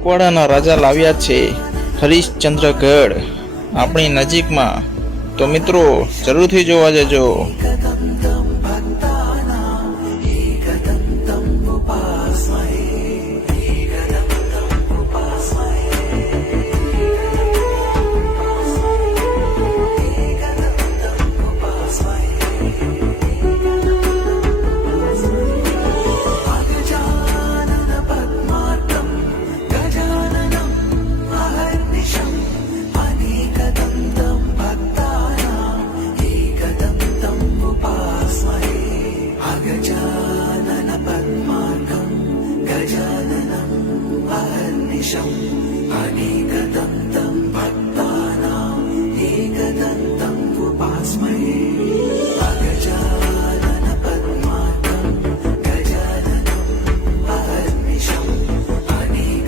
પખવાડાના રાજા લાવ્યા છે હરિશ્ચંદ્રગઢ આપણી નજીકમાં. તો મિત્રો જરૂરથી જોવા જજો. गजाननम् अहर्निशम् अनेकदन्तम्